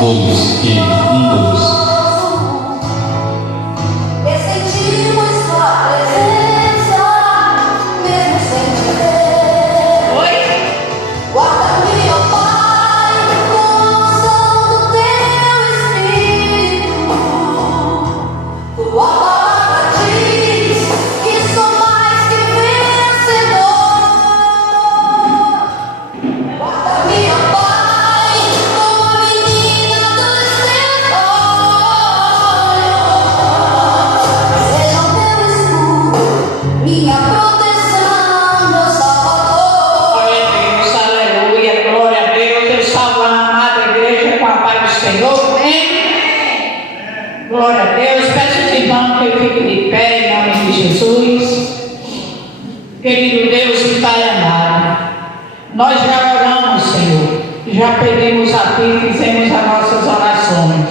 dois e um, dois. Glória a Deus. Peço aos irmãos que fiquem de pé em nome de Jesus. Querido Deus e Pai amado, nós já oramos, Senhor, já pedimos a Ti, fizemos as nossas orações.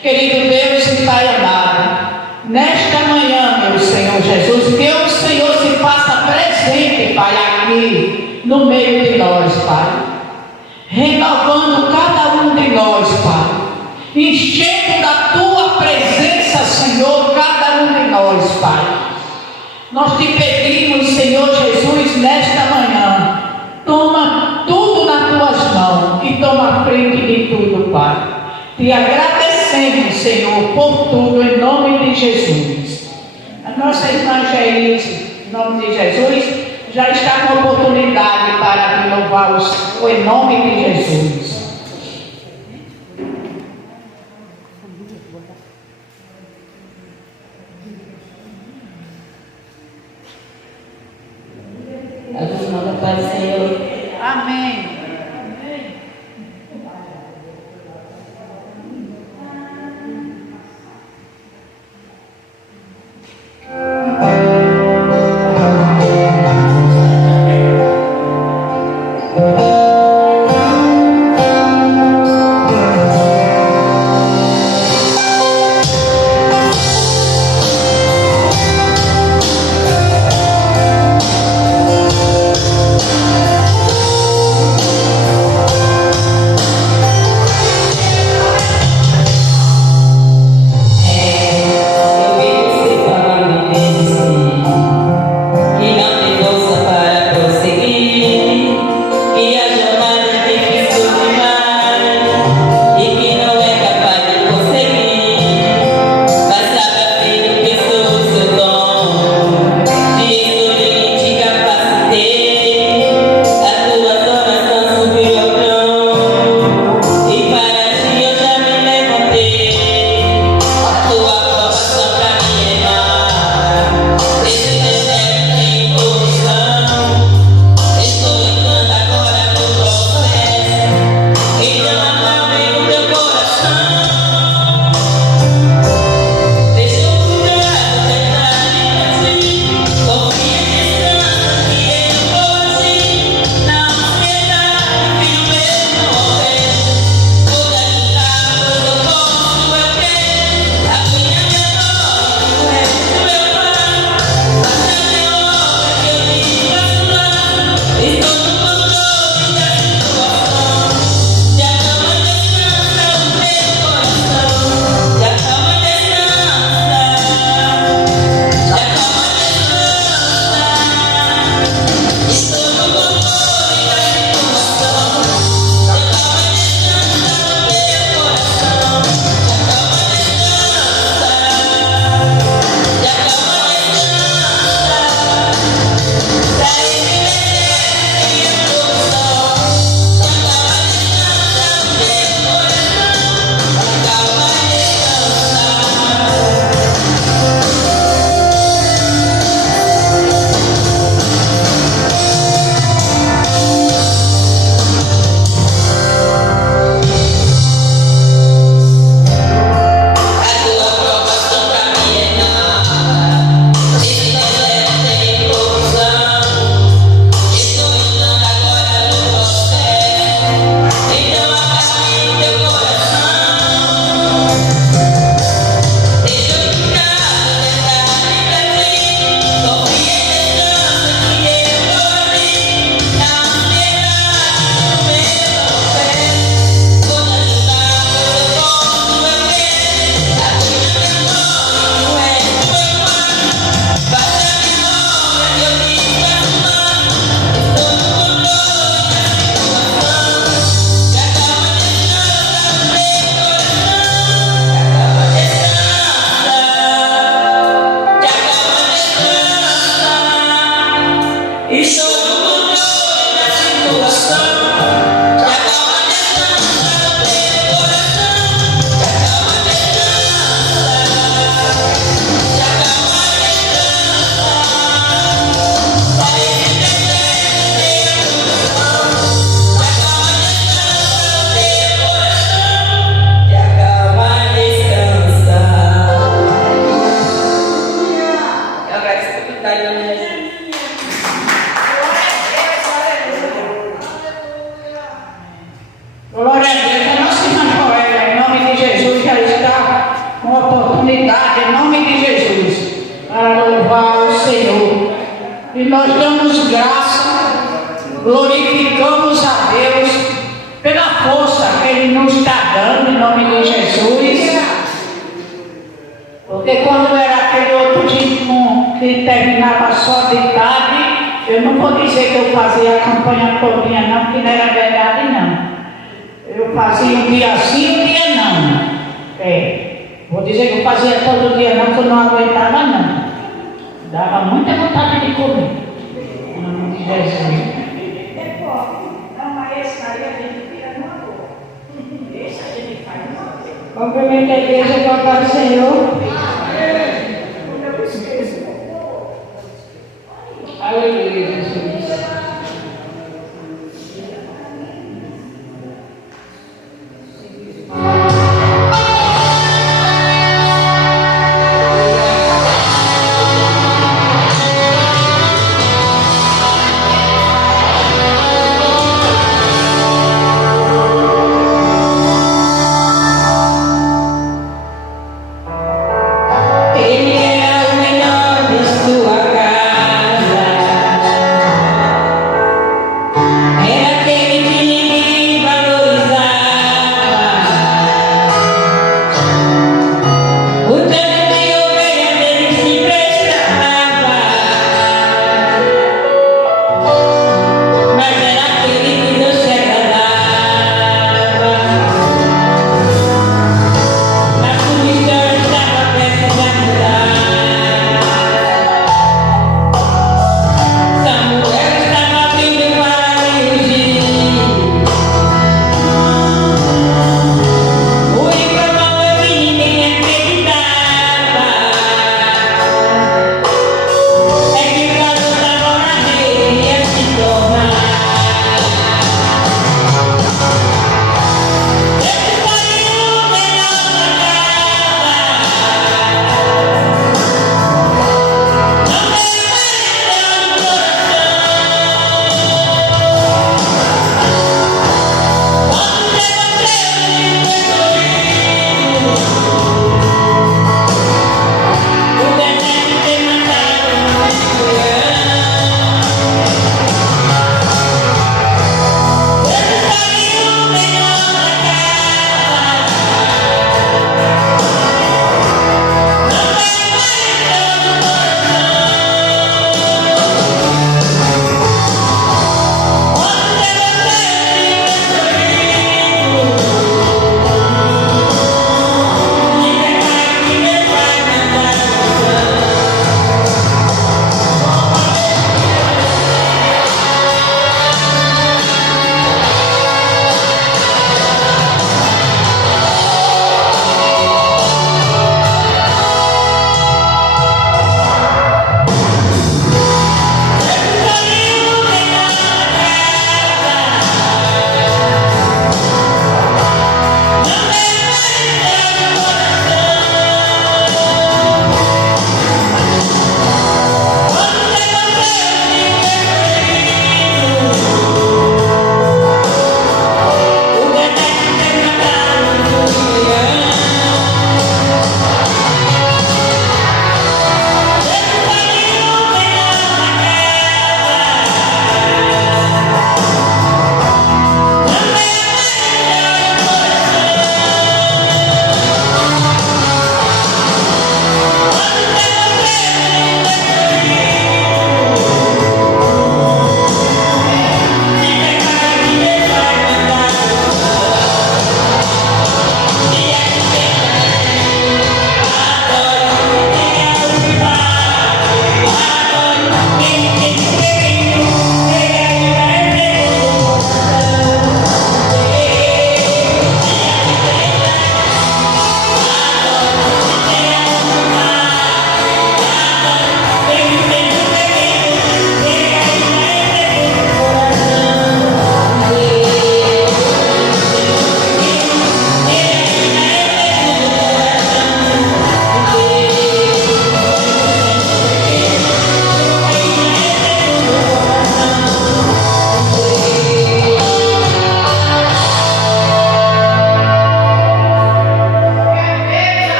Querido Deus e Pai amado, nesta manhã, meu Senhor Jesus, que o Senhor se faça presente, Pai, aqui no meio de nós, Pai, renovando cada um de nós, Pai, enchendo da Tua presença, Senhor, cada um de nós, Pai. Nós te pedimos, Senhor Jesus, nesta manhã, toma tudo nas Tuas mãos e toma a frente de tudo, Pai. Te agradecemos, Senhor, por tudo, em nome de Jesus. A nossa irmã Geise, em nome de Jesus, já está com oportunidade para louvar o Senhor, em nome de Jesus. Senhor. Amém. carinho. Glória a Deus, a nossa irmã Joélia, em nome de Jesus, já está com oportunidade, em nome de Jesus, para louvar o Senhor. E nós damos graça, glorificamos a Deus pela força que Ele nos está dando, em nome de Jesus. Porque quando era aquele outro ritmo que terminava só de tarde, eu não vou dizer que eu fazia a campanha todinha não, porque não era verdade não. Eu fazia um dia sim, um dia não. Vou dizer que eu fazia todo dia não, porque eu não aguentava não. Dava muita vontade de comer. Em nome de Jesus. Não, mas esse aí a gente tira numa boa. Esse a gente faz numa boa. Cumprimento a igreja e glória ao Senhor. Aleluia, Jesus.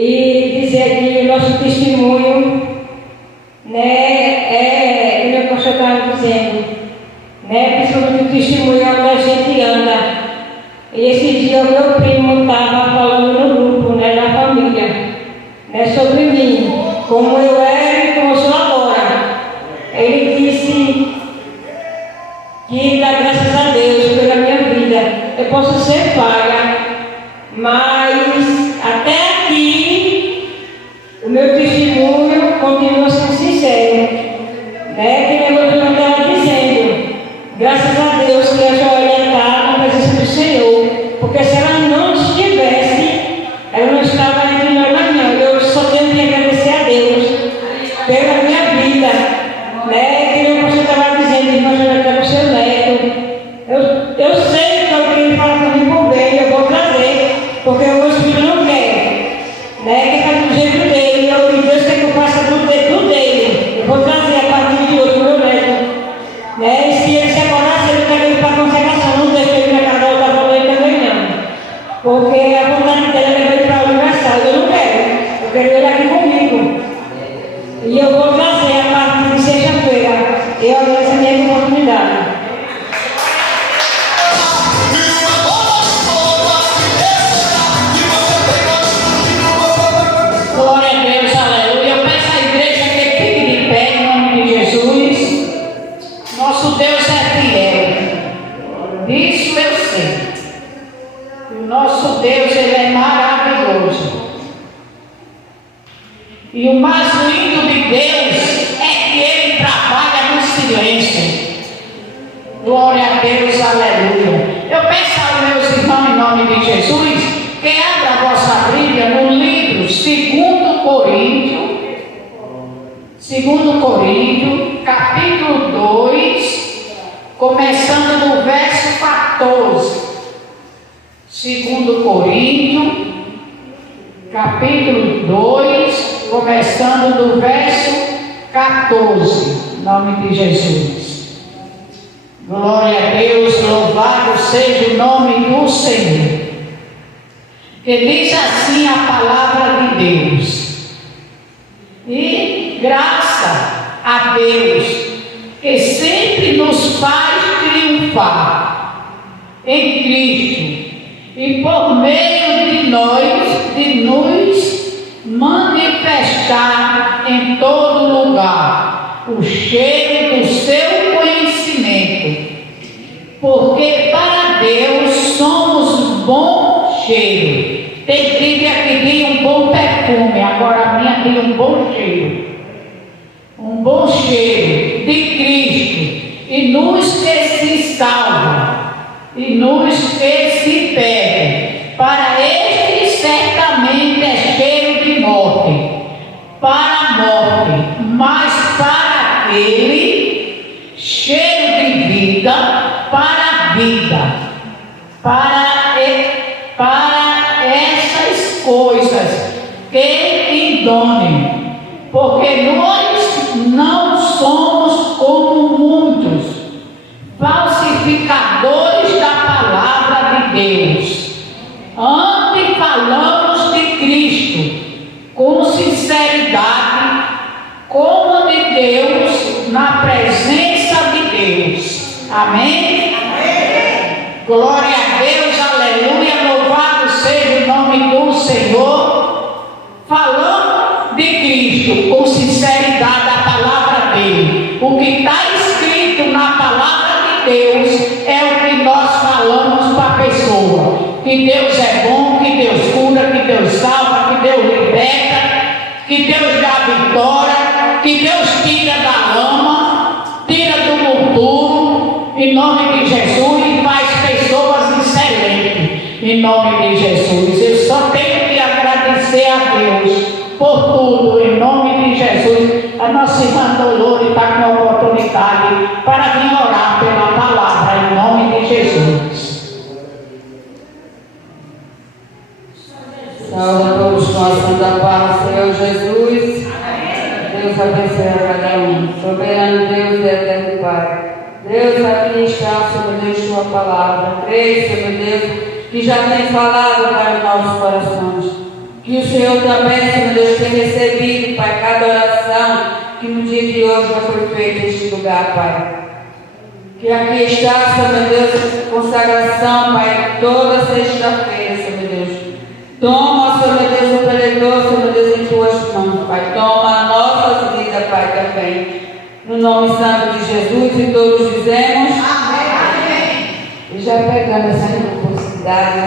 e dizer aqui o nosso testemunho, né, como o pastor estava dizendo, né, principalmente o testemunho onde a gente anda. E esse dia o meu primo estava falando no grupo, né, da família, né, sobre mim, como eu era e como eu sou agora. Ele disse que dá graças a Deus pela minha vida. Eu posso ser falha, mas até aqui o meu testemunho continua sendo sincero, né? Que nem eu estava dizendo, graças a Deus que a Joelha está na presença do Senhor, porque se ela não estivesse, ela não estava entre nós, não. Eu só tenho que agradecer a Deus pela minha vida, né? Que nem você estava dizendo, irmã Joelha, que é o seu neto. Eu sei que alguém fala comigo por bem, eu vou trazer, porque o meu filho não quer, né? Que faz do jeito dele, e Deus quer que eu faça do dele. Eu vou trazer a partir de hoje o meu neto, né? E se ele se acordasse, ele quer ir para a consagração, não deixa ele na casa da outra avó também não, porque a vontade dele é levar ele para o universal. Eu não quero, eu quero ele aqui comigo, e eu vou trazer a partir de sexta-feira. Eu agradeço a minha oportunidade. Glória a Deus, aleluia. Eu peço à igreja que fique de pé em nome de Jesus. Nosso Deus é fiel. Disso eu sei. O nosso Deus, Ele é maravilhoso. E o mais lindo de Deus é que Ele trabalha no silêncio. Glória a Deus, aleluia. Eu peço aos meus irmãos, em nome de Jesus, que abra a vossa Bíblia no livro 2 Coríntios, capítulo 2, começando no verso 14. 2 Coríntios, capítulo 2, começando do verso 14, em nome de Jesus. Glória a Deus, louvado seja o nome do Senhor. Que diz assim a palavra de Deus. E graça a Deus, que sempre nos faz triunfar em Cristo, e por meio de nós, de nos manifestar em todo lugar o cheiro do seu conhecimento, porque para Deus somos bom cheiro. Tem Bíblia que diz um bom perfume, agora a minha diz um bom cheiro. Um bom cheiro de Cristo, e nos que se salvam, e nos que se perdem. Para este certamente é cheiro de morte, para a morte, mas para aquele cheiro de vida, para a vida, para essas coisas que endonem, porque nós não somos como muitos falsificadores da palavra de Deus. Antes falamos de Cristo com sinceridade, como de Deus, na presença de Deus. Amém? Glória a Deus, aleluia, louvado seja o nome do Senhor. Falando de Cristo com sinceridade, a palavra dele. O que está escrito na palavra de Deus é o que nós falamos para a pessoa. Que Deus é bom, que Deus cura, que Deus salva, que Deus liberta, que Deus dá vitória, que Deus tira da lama, tira do monturo, em nome de Jesus, e faz pessoas excelentes, em nome de Jesus. Eu só tenho que agradecer a Deus por tudo, em nome de Jesus. A nossa irmã Dolores está com a oportunidade para vir orar pela palavra, em nome de Jesus. Salve a todos com a santa paz, Senhor Jesus. Deus abençoe a cada um. Soberano Deus e eterno Pai. Deus, aqui está, Senhor Deus, tua palavra. Creio, Senhor Deus, que já tem falado para os nossos corações. Que o Senhor também, Senhor Deus, tenha recebido, Pai, cada oração que no dia de hoje já foi feita neste lugar, Pai. Que aqui está, Senhor Deus, consagração, Pai, toda sexta-feira, Senhor Deus. Toma, Senhor Deus, o perdedor, Senhor Deus, em tuas mãos, Pai. Toma a nossa vida, Pai, também. No nome santo de Jesus, e todos dizemos amém. E já pegando essa reciprocidade,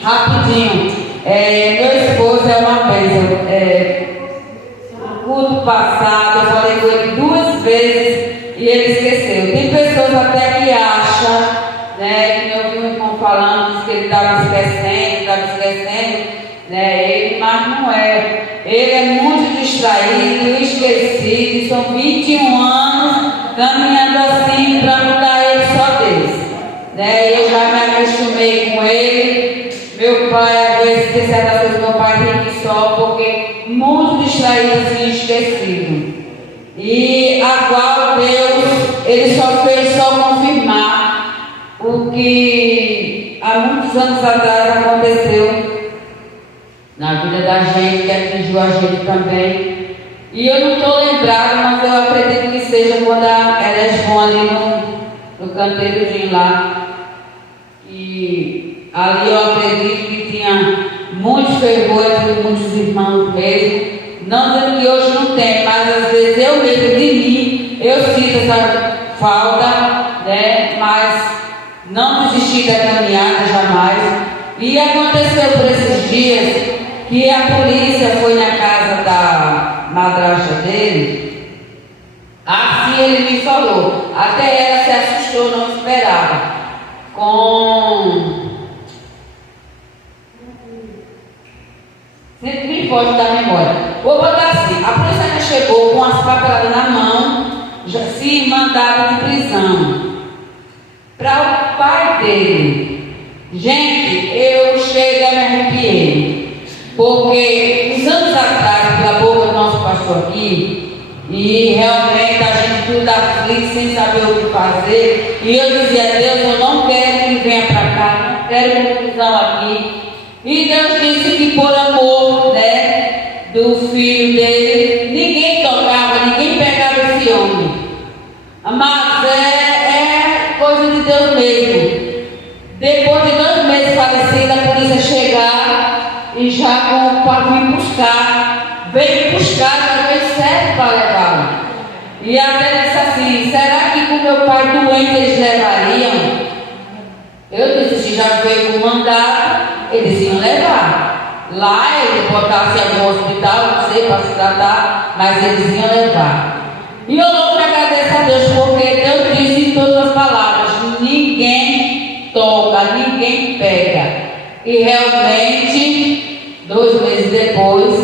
rapidinho. Meu esposo é uma bênção. No culto passado, eu falei com ele 2 vezes e ele esqueceu. Tem pessoas até que acham, né, que meu irmão falando que ele estava esquecendo, né, mas não é. Ele é muito distraído, esquecido, e são 21 anos caminhando assim para mudar ele só Deus. Né? Eu já me acostumei com ele. Meu pai, às vezes, tem certas coisas, meu pai tem que só, porque muito distraído assim, esquecido. E a qual Deus, ele só fez confirmar o que há muitos anos atrás aconteceu na vida da gente, que atingiu a gente também. E eu não estou lembrado, mas eu acredito que seja quando elas vão ali no canteirozinho lá. E ali eu acredito que tinha muitos fervores, muitos irmãos mesmo. Não dizendo que hoje não tem, mas às vezes eu mesmo de mim, eu sinto essa falta, né? Mas não desisti da caminhada jamais. E aconteceu por esses dias que a polícia foi na casa da madrasta dele. Assim ele me falou. Até ela se assustou, não esperava. Sempre me foge da memória. Vou botar assim: a polícia já chegou com as papeladas na mão, já se mandaram de prisão para o pai dele. Gente, eu chego a me arrepiei, porque uns anos atrás, pela boca do nosso pastor aqui, e realmente a gente tudo aflito, sem saber o que fazer, e eu dizia: Deus, eu não quero que venha para cá, não quero confusão aqui. E Deus disse que por amor, né, do filho dele, ninguém tocava, ninguém pegava esse homem. Mas é coisa de Deus mesmo. Depois de 2 meses falecido, a polícia chegar e já para vir buscar, veio buscar, já veio certo para levá-lo. E até disse assim: será que com meu pai doente eles levariam? Eu disse: se já veio com mandado, eles iam levar. Lá eles botassem algum hospital, não sei, para se tratar, mas eles iam levar. E eu louco agradeço a Deus, porque Deus disse em todas as palavras: ninguém toca, ninguém pega. E realmente, 2 meses depois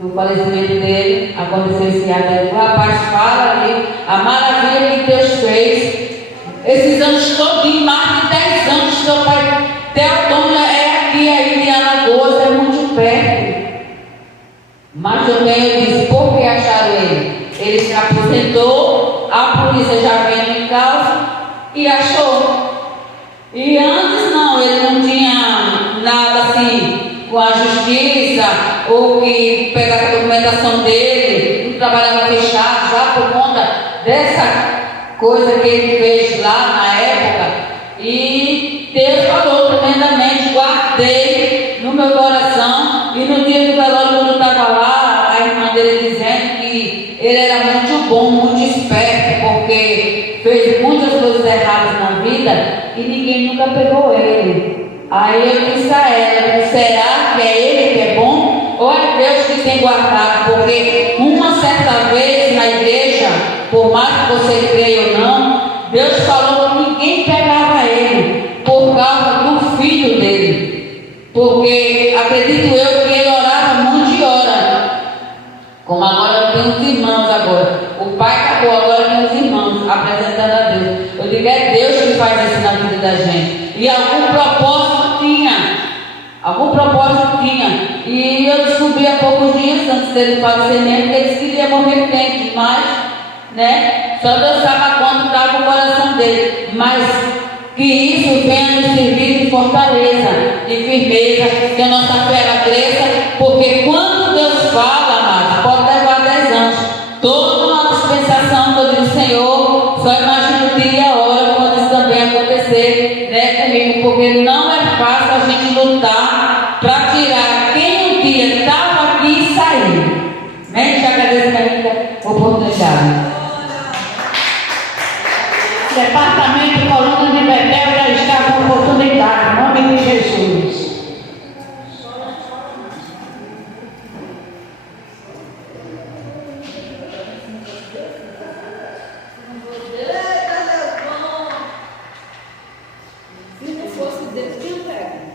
do falecimento dele, aconteceu esse ato. O rapaz fala ali a maravilha que Deus fez. Esses anos todos, mais de 10 anos, seu pai Teotônio é aqui aí de Alagoas, é muito perto. Mas também eu disse: por que acharam ele? Ele se aposentou, a polícia já veio em causa e achou. E antes não, ele não tinha nada assim com a justiça, ou que pegar a documentação dele, não trabalhava fechado, já por conta dessa coisa que ele fez lá na época. E Deus falou tremendamente, guardei no meu coração. E no dia do velório, quando eu estava lá, a irmã dele dizendo que ele era muito bom, muito esperto, porque fez muitas coisas erradas na vida e ninguém nunca pegou ele. Aí eu disse a ela: será que é ele que é bom? Ou é Deus que tem guardado? Porque uma certa vez na igreja, por mais que você creia ou não, Deus falou que ninguém pegava ele por causa do filho dele. Porque acredito eu que ele orava muito e ora. Como agora tem os irmãos agora. O pai acabou, agora tem os irmãos apresentando a Deus. Eu digo: é Deus que faz isso na vida da gente. E algum propósito tinha. Algum propósito tinha. E eu descobri há poucos dias, antes dele falecer mesmo, que ele queria morrer crente, mas, né, só Deus sabe quanto estava o coração dele. Mas Que isso venha nos servir de fortaleza, de firmeza, que a nossa fé ela cresça, porque quando Deus fala, amado, pode levar 10 anos. Toda uma dispensação, que eu digo, Senhor, só imagina o dia e a hora quando isso também acontecer, né, comigo, porque não é fácil a gente lutar para tirar quem um dia estava aqui e saiu. Né? Já agradeço a oportunidade. Departamento Coluna de Betel já está com oportunidade, em nome de Jesus. Se não fosse Deus, quem pega?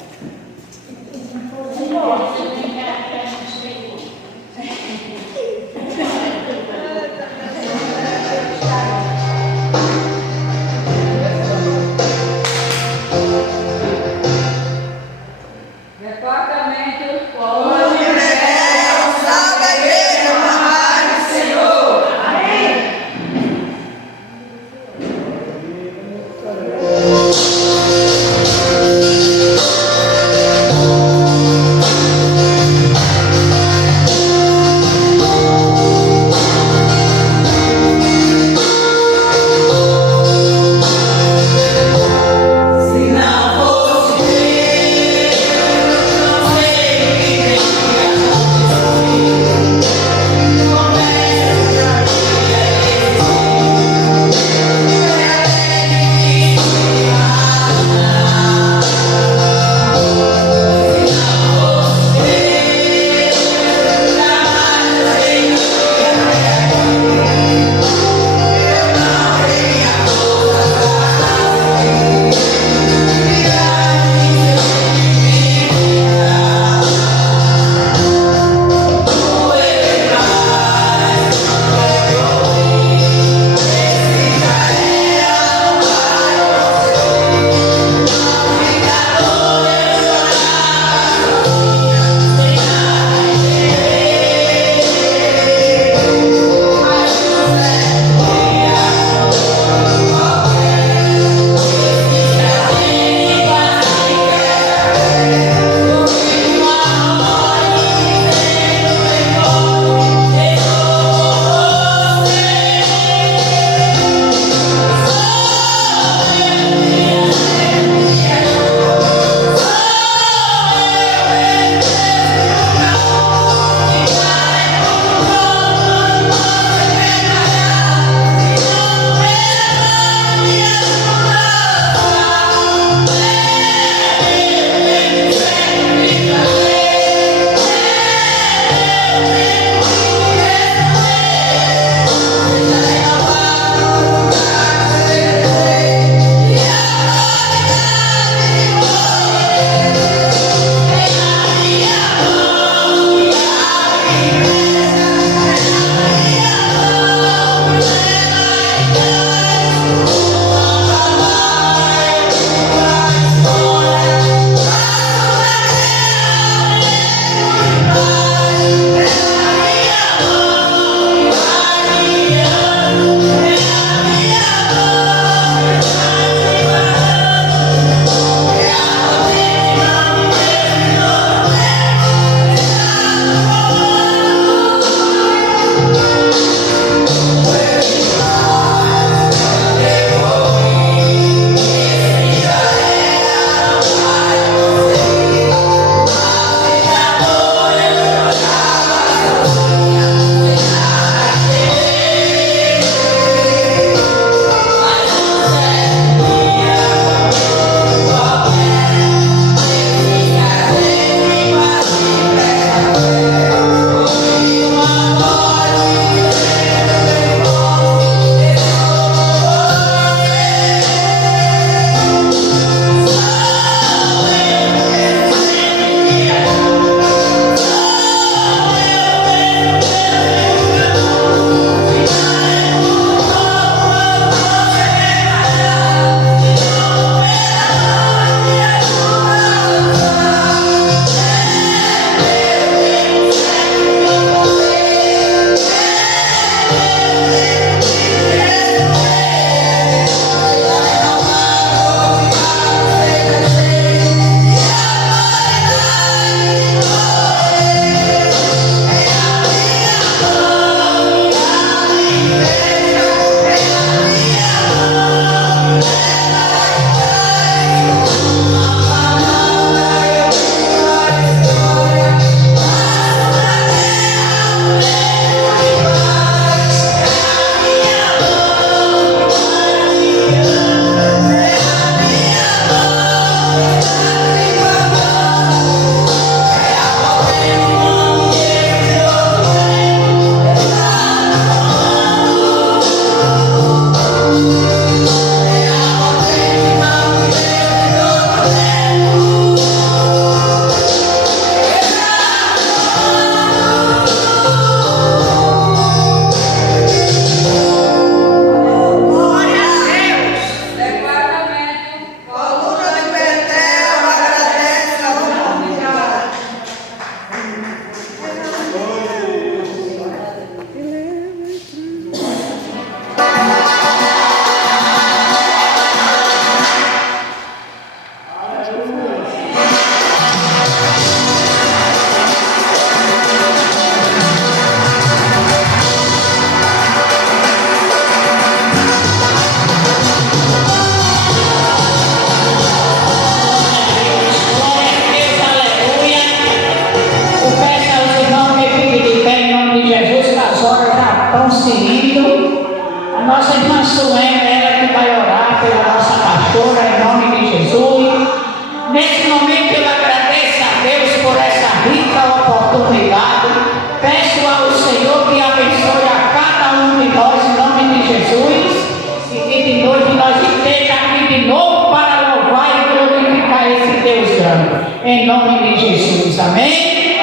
Em nome de Jesus, amém?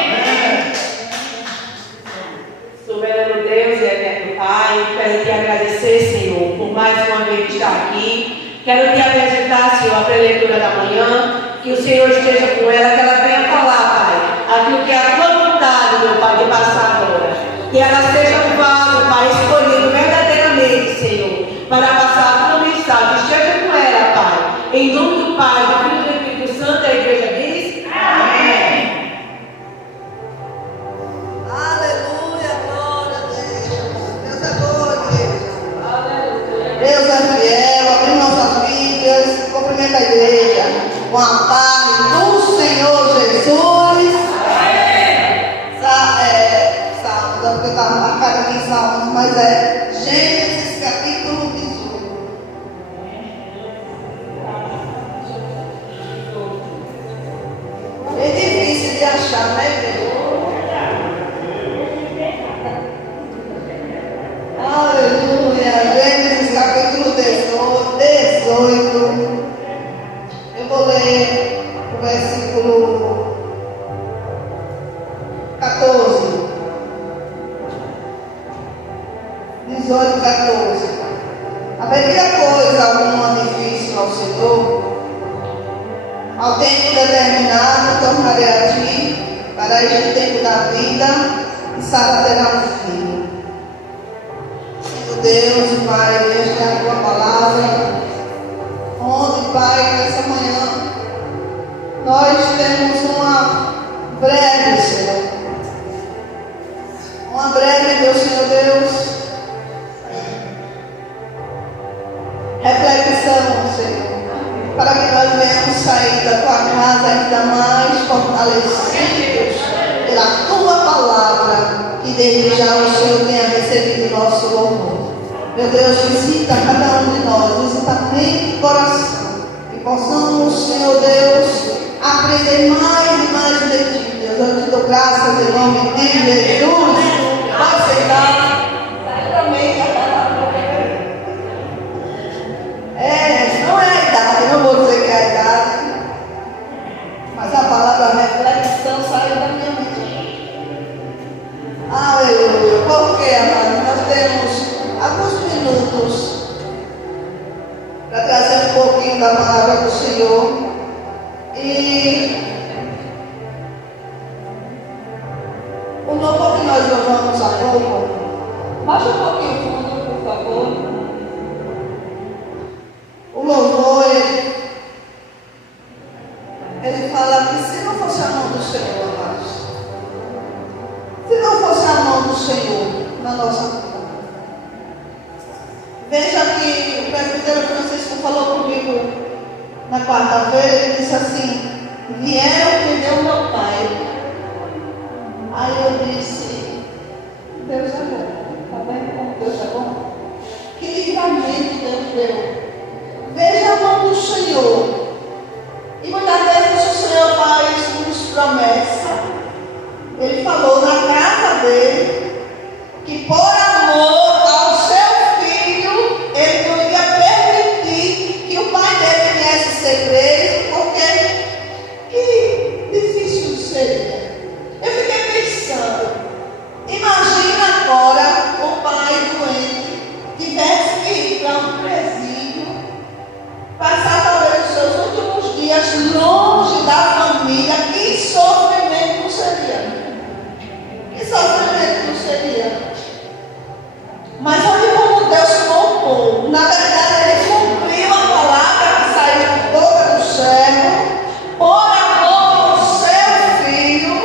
Soberano Deus e eterno Pai, quero te agradecer, Senhor, por mais uma vez estar aqui. Quero te apresentar, Senhor, a preletura da manhã, que o Senhor esteja com ela, que ela venha falar, Pai, aquilo que é a tua vontade, meu Pai, de passar agora. Que ela seja um vaso, Pai, escolhido verdadeiramente, Senhor, para passar a tua mensagem. Esteja com ela, Pai. Em nome do Pai, do Filho e do Espírito Santo, a igreja diz: amém. Aleluia, glória a Deus. Deus é bom, igreja. Deus é fiel, abriu nossas vidas, cumprimenta a igreja com a paz do Senhor Jesus. Salmos, porque está marcado aqui em Salmos, mas é Gênesis capítulo 18. É difícil de achar, né, igreja? Aleluia, Gênesis capítulo 18. Eu vou ler o versículo 14. 18, 14. Haveria coisa alguma difícil ao Senhor? Ao tempo determinado, tornarei a ti para este tempo da vida, e Sara terá um filho. Senhor Deus, Pai, esta é a tua palavra, onde, Pai, nessa manhã, nós temos uma breve, Senhor. Uma breve, Deus, Senhor Deus, reflexão, Senhor, para que nós venhamos sair da tua casa ainda mais fortalecidos pela tua palavra, que desde já o Senhor tenha recebido o nosso louvor. Meu Deus, visita cada um de nós, visita a mente e coração, e possamos, Senhor Deus, aprender mais e mais de ti. Deus, eu te dou graças em nome de Jesus. Vai sentar. Também, não é a idade, não vou dizer que é a idade, mas a palavra reflexão saiu da minha mente. Aleluia. Porque, amados, nós temos alguns minutos para trazer um pouquinho da palavra do Senhor. E o louvor que nós louvamos há pouco, baixa um pouquinho o fundo, por favor. O louvor, ele fala que se não fosse a mão do Senhor, amados, se não fosse a mão do Senhor na nossa vida. Veja que o presbítero Francisco falou comigo na quarta-feira, ele disse assim: vieram prender o meu pai. Aí eu disse: Deus é bom, está bem como Deus é bom? Que livramento Deus deu. Veja a mão do Senhor. E muitas vezes o Senhor faz-nos promessa. Ele falou na casa dele que por amor ao seu filho, ele não ia permitir que o pai dele viesse ser preso, porque que difícil seria. Eu fiquei pensando, imagina agora o pai doente tivesse que ir para um presídio, passar talvez os seus últimos dias longe da família. Que sofrimento não seria? Que sofrimento não seria? Mas olha como Deus poupou. Na verdade, ele cumpriu a palavra que saiu da boca do servo. Por amor ao seu filho,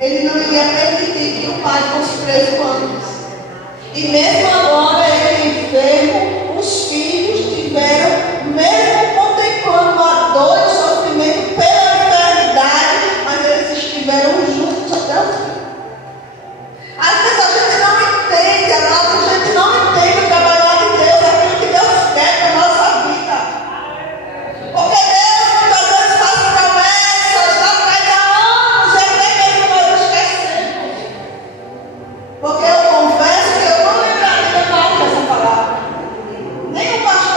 ele não ia permitir que o pai fosse preso antes. E mesmo agora, ele enfermo, os filhos tiveram, mesmo contemplando a dor e o sofrimento pela eternidade, mas eles estiveram juntos até o fim. Às vezes a gente não entende, a gente não entende o trabalhar de Deus, aquilo que Deus quer para a nossa vida. Porque Deus muitas vezes faz promessas atrás de anos, e até mesmo nós esquecemos. Porque eu confesso que eu não lembraria mais dessa palavra. Nem o pastor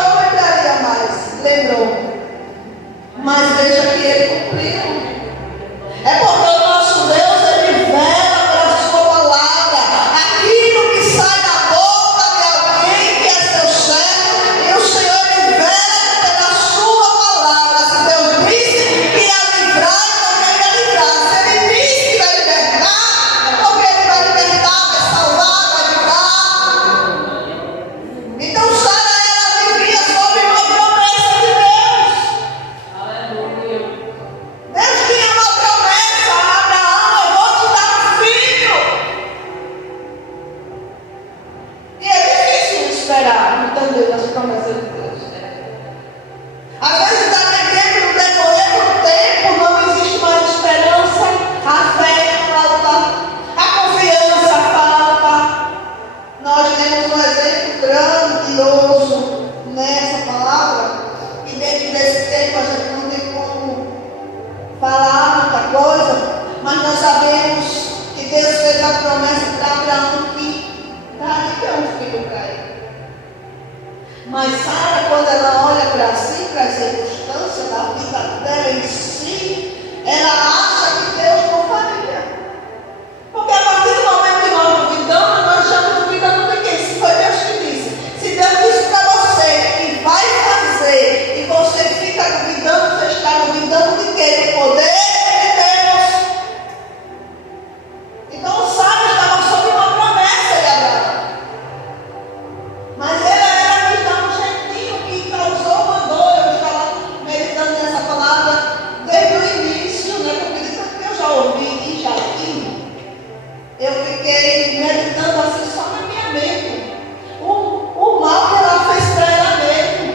eu fiquei meditando assim só na minha mente. O mal que ela fez para ela mesma.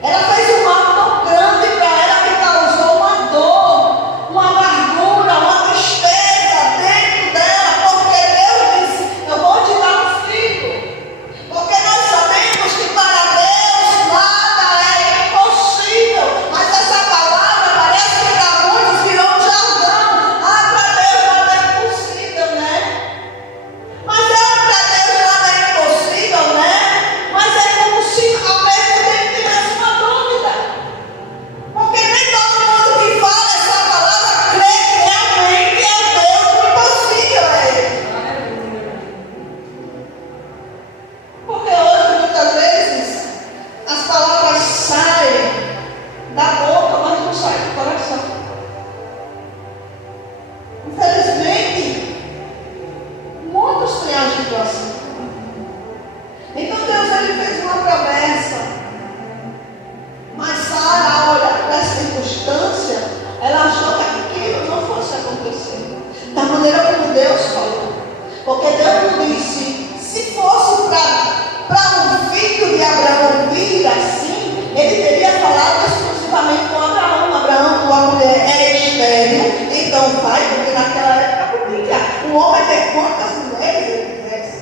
Ela fez um mal tão grande para ela que causou uma dor, uma amargura, uma tristeza dentro dela, porque Deus disse: eu vou te dar um filho. Porque nós sabemos que para Deus nada é impossível. Mas essa palavra parece que para muitos virou um jargão. Ah, para Deus nada é impossível, né? Mas para Deus nada é impossível, né? Mas é como se ao mesmo tempo tivesse uma dúvida. Porque nem todo mundo que fala essa palavra crê que realmente é Deus o impossível, é Ele. Porque hoje, muitas vezes, as palavras saem da boca, mas não saem do coração. Infelizmente, muitos têm agido assim. Então Deus ele fez uma promessa. Mas Sara, olha, para essa circunstância, ela achou que aquilo não fosse acontecer. Da maneira como Deus falou. Porque Deus não disse, se fosse para um filho de Abraão vir assim, ele teria falado exclusivamente com Abraão. Abraão, tua mulher é estéril, então vai, porque naquela época podia. Um homem tem quantas mulheres ele quisesse.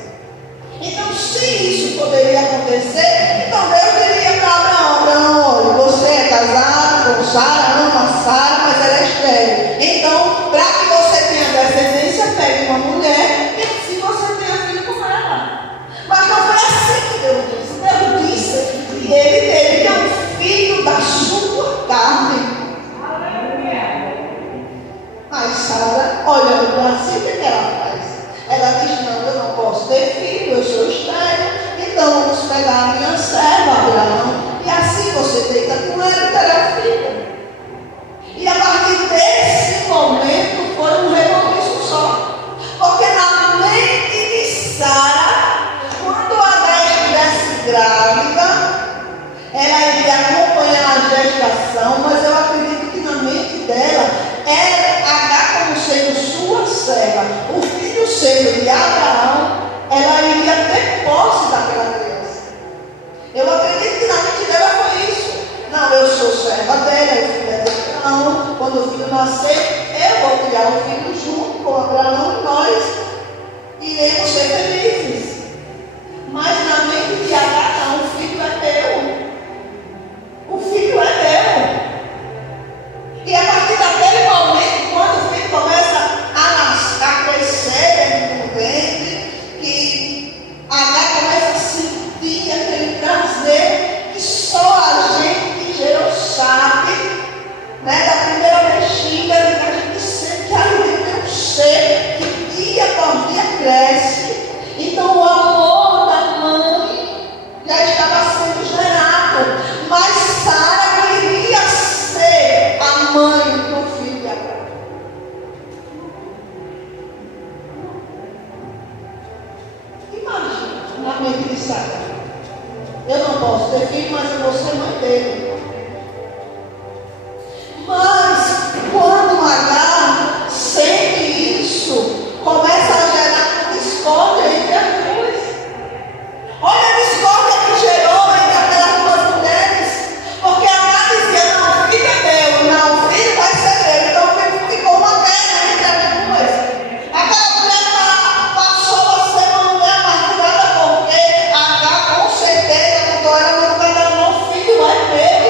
Então, se isso poderia acontecer, então Deus diria para Abraão: Abraão, olha, você é casado com Sara, ama Sara, mas ela é estéril. Então, para que você tenha descendência, pegue uma mulher e assim você tenha filho com ela. Mas não foi assim que Deus disse. Deus disse que ele teria um filho da sua carne. Mas Sara, olhando para si, o que ela faz? Ela diz: não, eu não posso ter filho, eu sou estéril, então vamos pegar a minha serva, Abraão, e assim você deita com ela e terá filho. E a partir desse momento foi um rebuliço só. Porque na mente de Sara, quando Agar estivesse grávida, ela iria acompanhar a gestação, mas eu acredito que na mente dela era Agar como sendo sua serva, o filho sendo de Abraão, ela iria ter posse daquela criança. Eu acredito que na mente dela foi isso. Não, eu sou serva dela, o filho é de Abraão. Quando o filho nascer, eu vou criar o filho junto com Abraão e nós iremos ser felizes. Mas na mente de Agar, não, o filho é meu. O filho é meu. E a partir daquele momento, quando o filho começa a crescer dentro do ventre, que Agar começa a sentir aquele prazer que só a gente que gerou sabe, né? Da primeira bexiga, que a gente sente ali dentro do ser, que dia por dia cresce. Então o amor da mãe já estava sendo gerado, mas Sara queria ser a mãe do filho de Abraão. Imagina, na mente de Sara: eu não posso ter filho, mas eu vou ser mãe dele. Mas quando Agar sente isso, começa a gerar discórdia entre as duas. Olha a discórdia que gerou entre aquelas duas mulheres. Porque Agar dizia: não, o filho é meu, não, o filho vai ser meu. Então o filho ficou uma guerra entre as duas. Aquela mulher passou a ser uma mulher amargurada, porque Agar com certeza botou ela no lugar dela: não, o filho é meu.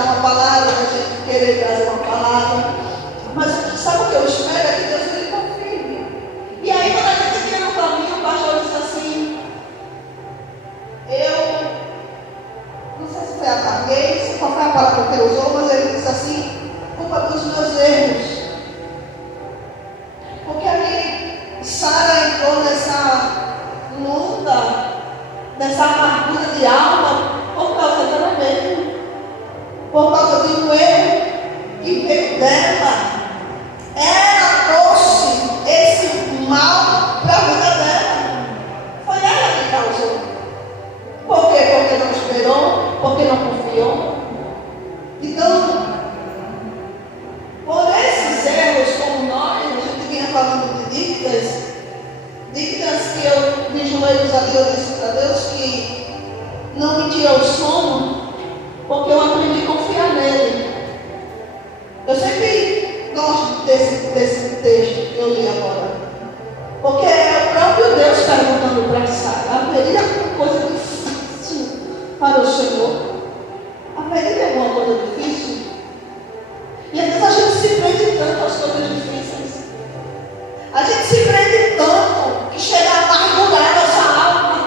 dar uma palavra, da gente querer trazer uma palavra. Mas sabe o que eu espero? É que Deus me confirme. E aí, quando a gente vinha no caminho, o pastor disse assim, não sei se foi a cabeça, qual foi a palavra que ele usou, mas ele disse assim, culpa dos meus erros. Porque aí Sara entrou nessa luta, nessa amargura de alma, por causa dela mesma. Por causa de um erro que veio dela. Ela trouxe esse mal para a vida dela. Foi ela que causou. Por quê? Porque não esperou, porque não confiou. Então, por esses erros como nós, a gente vinha falando de dívidas que eu de joelhos ali, eu disse para Deus que não me tirou o sono, porque eu aprendi a confiar nele. Eu sempre gosto desse texto que eu li agora, porque é o próprio Deus perguntando para Sara, haveria alguma coisa difícil para o Senhor? Haveria alguma coisa difícil? E às vezes a gente se prende tanto às coisas difíceis. A gente se prende tanto que chega a amargurar a nossa alma,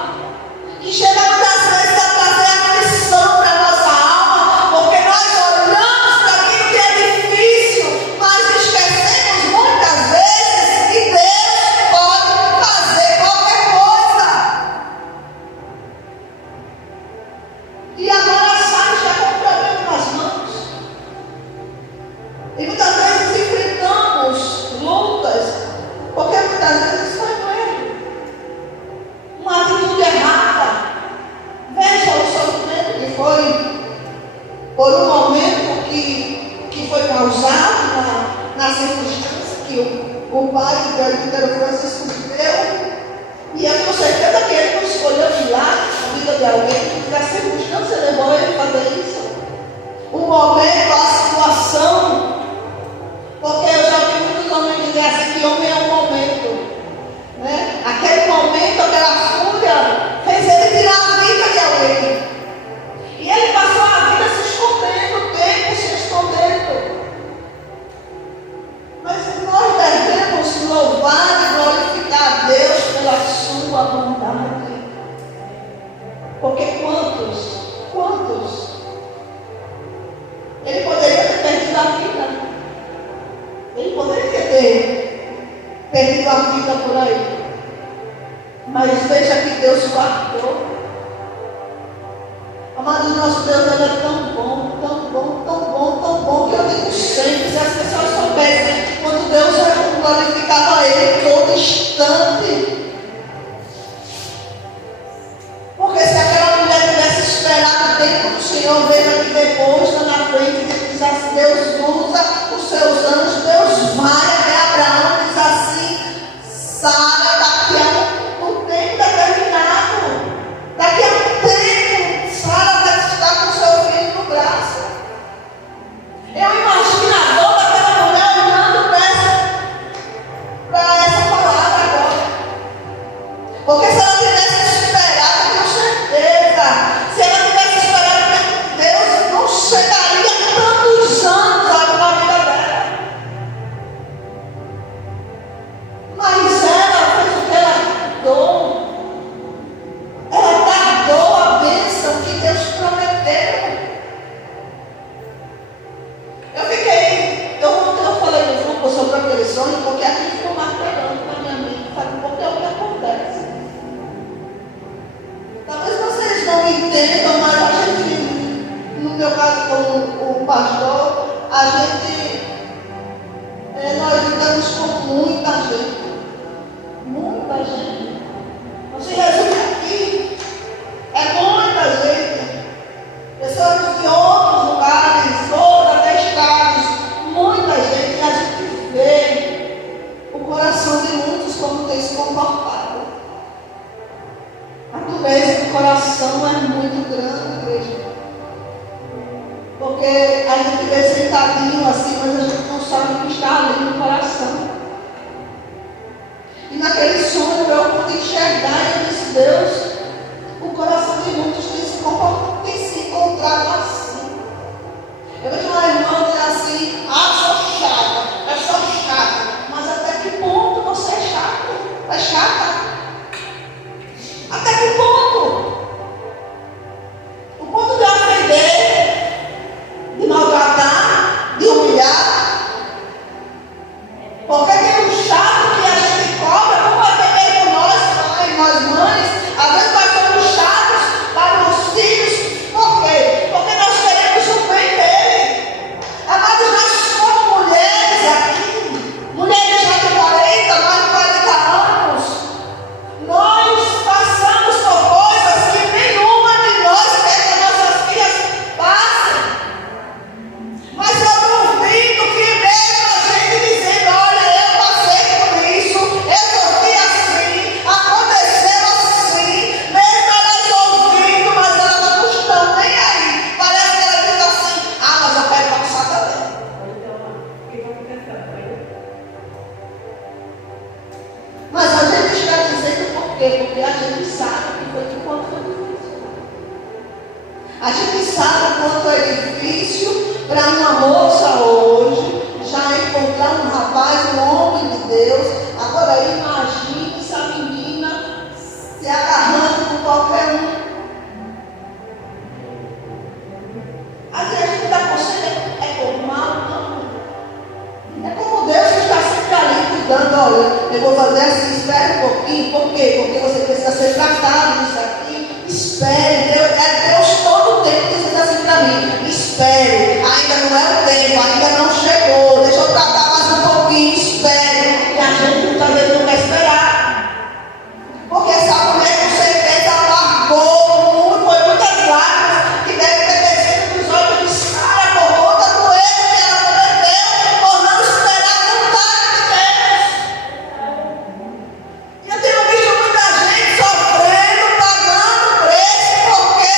que chega muitas vezes a trazer aflição para a nossa alma, porque nós olhamos para aquilo que é difícil, mas esquecemos muitas vezes que Deus pode fazer qualquer coisa. E agora Sara está com o problema nas mãos. E muitas vezes enfrentamos lutas, porque muitas vezes foi um erro, uma atitude errada. Veja o sofrimento que foi por um momento que foi causado na circunstância que o pai do presbítero Francisco viveu. E eu tenho certeza que ele não escolheu milagre na vida de alguém, porque a circunstância levou ele a fazer isso. O momento, a situação. Porque eu já ouvi muitos homens dizer assim que homem é um momento. Né? Aquele momento, aquela fúria, fez ele tirar a vida de alguém. E ele passou a vida se escondendo, o tempo se escondendo. Mas nós devemos louvar e glorificar a Deus pela sua bondade. Porque quantos? Ele poderia ter perdido a vida. Ele poderia ter perdido a vida por aí. Mas veja que Deus guardou. Amado, nosso Deus é tão bom, tão bom, tão bom, tão bom, que eu digo sempre, se as pessoas soubessem quando Deus glorificava Ele todo instante. Porque se aquela mulher tivesse esperado o tempo do Senhor, veja que depois, lá na frente, diz assim, Deus usa os seus anjos, Deus vai até Abraão, diz assim, Sara, daqui a um tempo determinado, daqui a um tempo, Sara vai estar com seu filho no braço. Eu imagino a dor daquela mulher olhando para essa palavra agora. Porque se ela tivesse esperado, eu tenho certeza, se ela tivesse esperado, Deus não chegaria tantos anos na vida dela. Mas ela fez o que ela tardou. Ela tardou a bênção que Deus prometeu. Eu falei no grupo sobre aquele sonho, porque aqui ficou martelando na minha mente, sabe? Porque é o que acontece. Talvez vocês não entendam, mas a gente, no meu caso como o pastor, a gente, nós lidamos com muita gente. Muita gente. Não se resume aqui. É muita gente. Pessoas de outros lugares, outros até estados. Muita gente. E a gente vê o coração de muitos como tem se comportado. A dureza do coração é muito grande, igreja. Porque a gente vê sentadinho assim, mas a gente não sabe o que está ali no coração. E naquele sonho eu pude enxergar e eu disse, Deus, o coração de muitos tem se encontrado assim. quê? Porque a gente sabe que foi de quanto foi difícil. A gente sabe o quanto é difícil para uma moça hoje já encontrar um rapaz, um homem de Deus. Agora imagine essa menina se agarrando com qualquer um. Às vezes a gente dá conselho, é normal, não. É como Deus está sempre ali cuidando, olha, eu vou fazer assim, espere um pouquinho. Por quê? Porque você precisa ser tratado disso aqui. Espere, Deus todo o tempo dizendo assim para mim, espere, ainda não é o tempo, ainda não chegou, deixa eu tratar mais um pouquinho, espere. E a gente muitas vezes não quer esperar. Porque essa mulher com certeza largou muito, foi muitas lágrimas que deve ter descido dos olhos de Sara por conta do erro que ela cometeu por não esperar a vontade de Deus. E eu tenho visto muita gente sofrendo, pagando preço, porque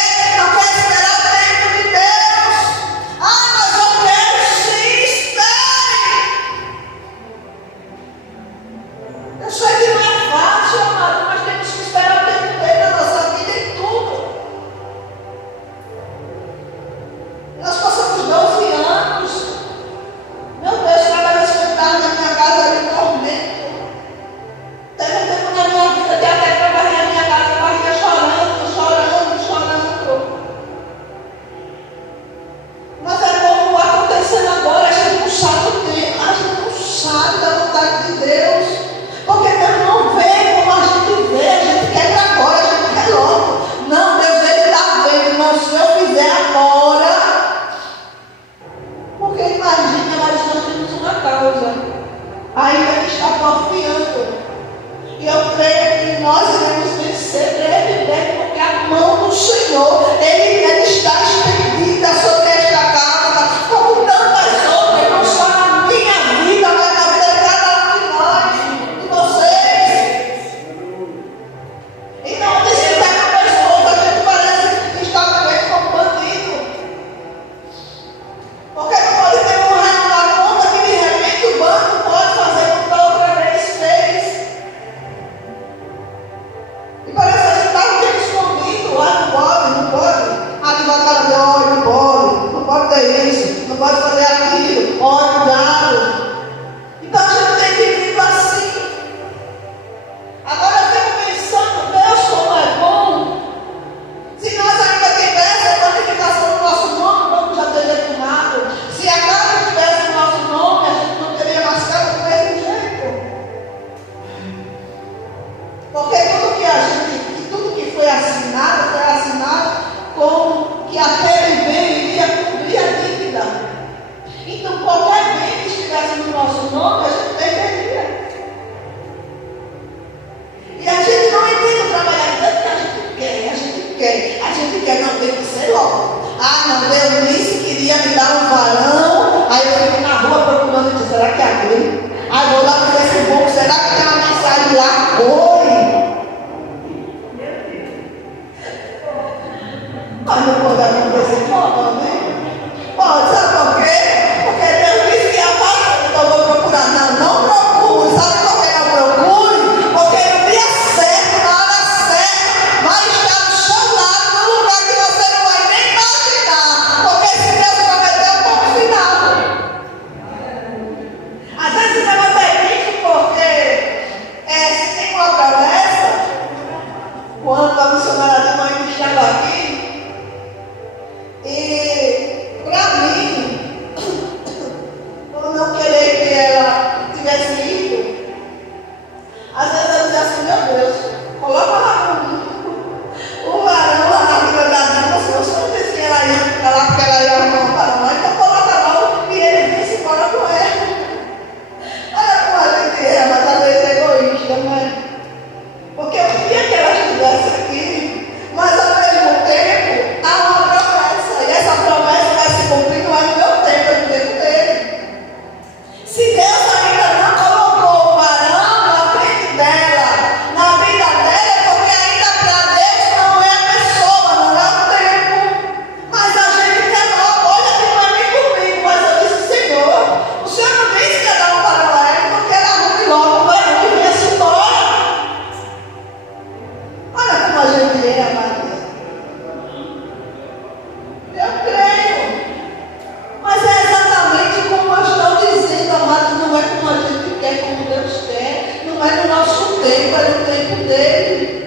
jeito dele.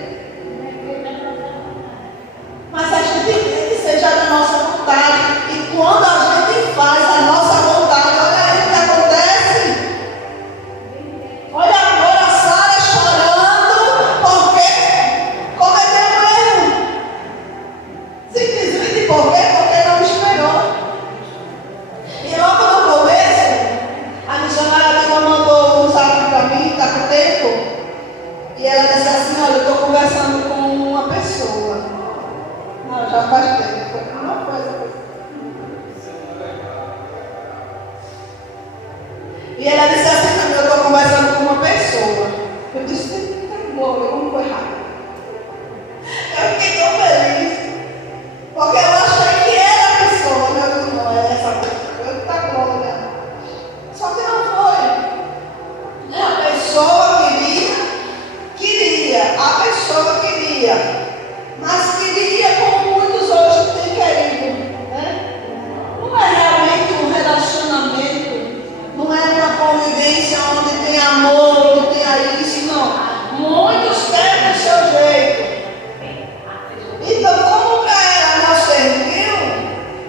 Mas a gente quer que seja da nossa vontade. E quando a gente faz a nossa vontade, olha aí o que acontece. Olha agora a Sara chorando porque cometeu um erro. Simplesmente por quê? Porque não esperou. E logo no começo, a missionária Dilma mandou um zap para mim, está com tempo. E ela disse assim, olha, eu estou conversando com uma pessoa. Não, já faz tempo. Não foi essa pessoa. E ela disse assim para mim, eu estou conversando com uma pessoa. Eu disse, tá bom, como foi rápido. Eu fiquei tão feliz. Porque eu achei que era a pessoa, meu Deus, não é essa pessoa. Eu tá glória. Só que não foi. A pessoa queria, a pessoa queria. Mas queria como muitos hoje têm querido, né? Não é realmente um relacionamento, não é uma convivência onde tem amor, onde tem isso, não. Muitos querem do seu jeito. Então, como para ela não serviu,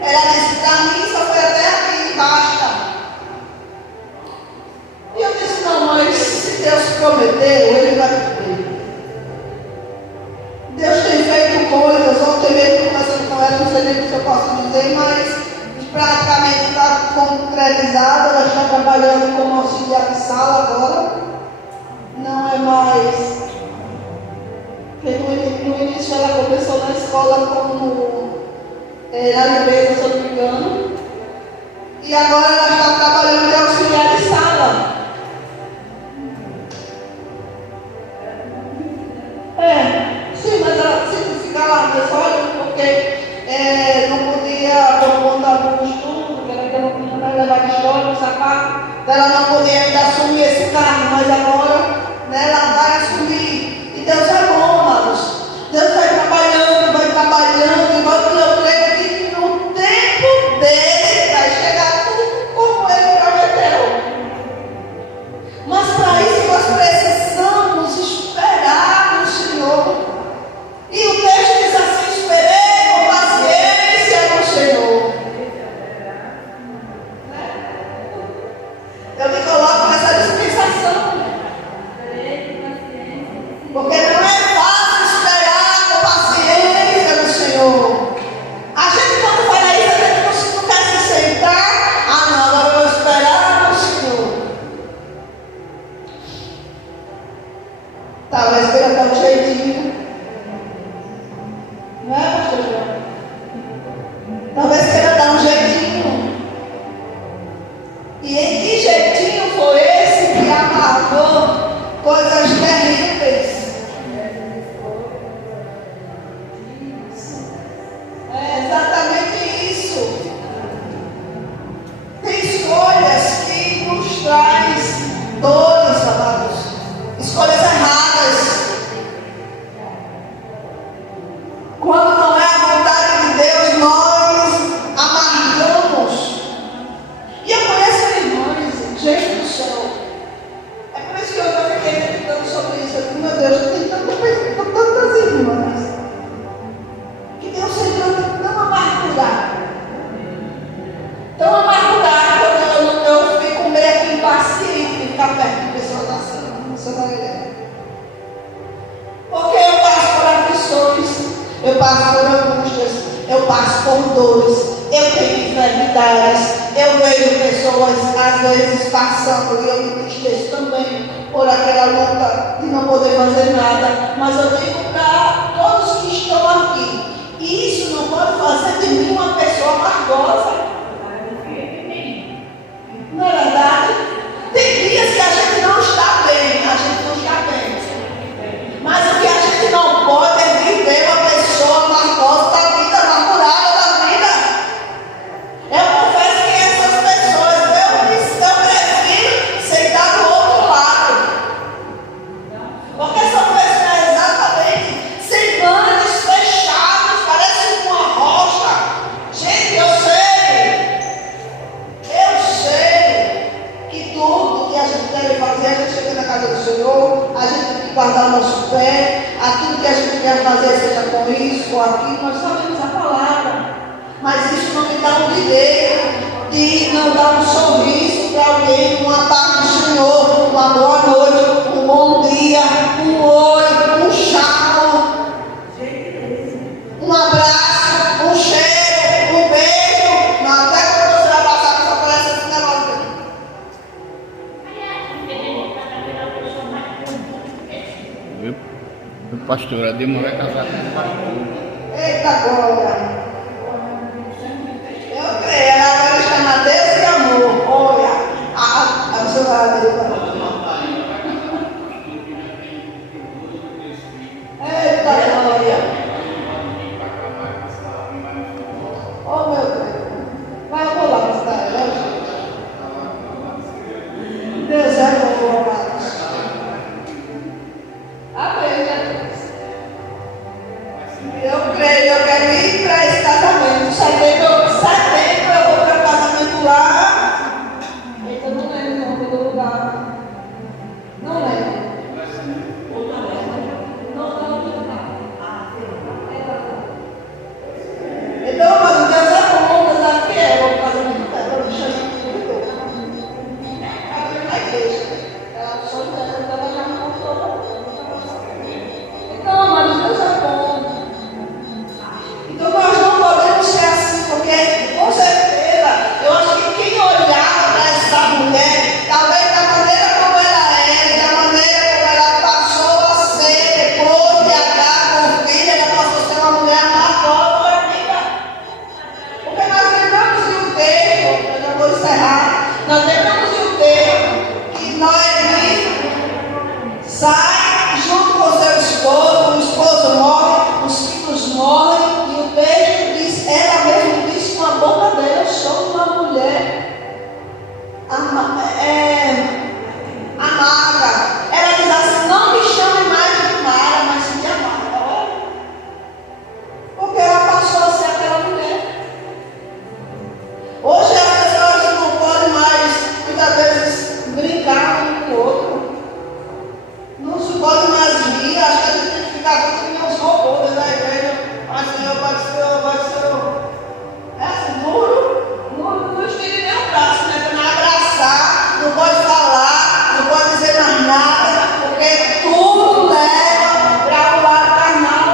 ela disse, para mim só foi até aqui, basta. E eu disse, não, mas se Deus prometeu, Ele vai cumprir. Deus tem feito coisas, ontem mesmo conversando com ela, não sei nem o que eu posso dizer, mas praticamente está concretizada, ela está trabalhando como auxiliar de sala agora. Não é mais. Porque no início ela começou na escola como na limpeza, se eu não me engano. E agora ela está trabalhando de auxiliar de sala. Sim, mas ela sempre fica lá, mas olha, porque não podia, por conta do estudo, porque ela ainda não podia levar de história, no sapato, ela não podia ainda assumir esse cargo, mas agora, né, ela vai assumir. E Deus é bom, amados. Deus vai trabalhando, e eu creio que no tempo dele vai chegar tudo como ele prometeu. Mas para isso nós precisamos esperar no Senhor. E o texto diz assim, esperei com paciência no Senhor. Eu me coloco nessa dispensação. Porque não é fácil esperar com paciência no Senhor. A gente quando fala isso, a gente não quer se sentar. Ah não, agora eu vou esperar no Senhor. Talvez queira dar um jeitinho. Não é, pastor João? Talvez queira dar um jeitinho. E em que jeitinho foi esse que amargou coisas terríveis? É exatamente isso. Tem escolhas que nos traz dores, amados. Escolhas erradas. Quando não é a vontade de Deus, nós amargamos. E eu conheço irmãos, gente do céu. É por isso que eu fiquei meditando sobre isso. Eu digo, meu Deus, tem tantas irmãs que tem um sentimento tão amargurado. Tão amargurado quando eu fico meio impaciente de ficar perto de pessoas assim. Você vai ler. Porque eu passo por aflições, eu passo por angústias, eu passo por dores, eu tenho enfermidades, eu vejo pessoas às vezes passando e eu me entristeço também por aquela luta de não poder fazer nada. Mas eu digo para todos que estão aqui, isso não pode fazer de mim uma pessoa amargosa. Não é verdade? Tem dias que a gente não está bem, mas o que a gente não pode é viver uma pessoa amargosa da vida, amargurada da vida. Eu confesso que essas pessoas, eu prefiro sentar do outro lado. Porque são pessoas exatamente semblantes fechados, parece uma rocha. Gente, eu sei que tudo que a gente deve fazer, a gente chega na casa do Senhor, a gente tem que guardar o nosso pé, fazer, seja com isso ou aquilo, nós sabemos a palavra. Mas isso não me dá o direito de não dar um sorriso para alguém, uma paz do Senhor, uma boa noite, um bom dia, um oi, um tchau, um abraço, um cheiro, um beijo. Não, até quando você vai passar que só conhece esse negócio aqui. O pastor Ademo vai casar com o pastor. Eita glória! Eu creio, ela agora chama Deus e amor. Olha, a senhora dele. Eita glória! Oh meu Deus! Vai rolar essa ela. Deus é bom, amados. Amém, Jesus. Eu creio, eu quero ir para esse casamento. Setembro eu vou para o casamento lá. Eita, eu não lembro o lugar. Não lembro. Então, mas Deus é bom, Deus é fiel. O casamento dela, deixa a gente cuidar. Na igreja. Ela só ela já não contou. Então, mas Deus é bom. Então nós não podemos ser assim, porque com certeza, eu acho que quem olhava para essa mulher, talvez da maneira como ela era, da maneira como ela passou a ser, depois de Agar com filha, ela passou a ser uma mulher amadora, porque nós lembramos de um texto, eu já vou encerrar, nós lembramos de um texto que Noemi sai junto com o seu esposo, o esposo morre, os filhos morrem, e o texto diz, ela mesmo disse com a boca dela, eu sou uma mulher amarga. Ela diz assim, não me chame mais de Mara, mas sim de amarga. Porque ela passou a ser aquela mulher. Hoje as pessoas não podem mais, muitas vezes, brincar um com o outro. Não se pode mais rir, acho que a gente tem que ficar com os robôs dentro da igreja. Mas Senhor, pode ser. É assim, duro, não estende nem o braço, né? Para não abraçar, não pode falar, não pode dizer mais nada, porque tudo leva para o lado carnal.